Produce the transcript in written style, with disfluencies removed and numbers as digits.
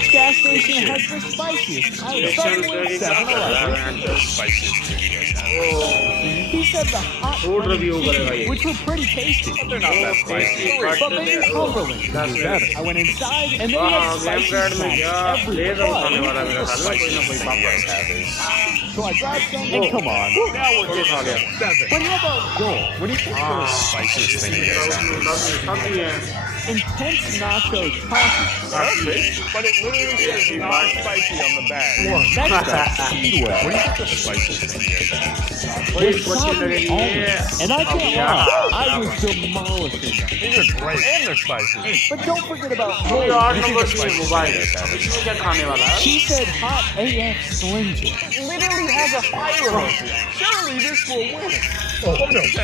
Which gas station has the spiciest? I don't know. 7-Eleven. The spiciest food you guys have. He said the hot Food honey review chicken, करेगा ये. which were pretty tasty. But they're not that spicy. But maybe Cumberland can do better. I went inside and they had spicy grand में snacks क्या everywhere. Laser खाने वाला मेरा The साला कोई ना spiciest कोई thing you guys पापा have is. So I grabbed some and come on. Now we're getting खा गया. 7. But how about Joel? What do you think? The spiciest thing you guys have. Intense nacho coffee. But it literally says not spicy on the bag. Next up, Speedway. What do you think the spiciest thing you guys have? Wasabi almonds. And I can't lie, I was demolishing them. These are great. And they're spicy. But don't forget about कोई Joel. और number से mobile है. इसमें क्या खाने वाला है? She said hot AF Slim Jim. Literally has a fire emoji. Surely this will win. Oh no.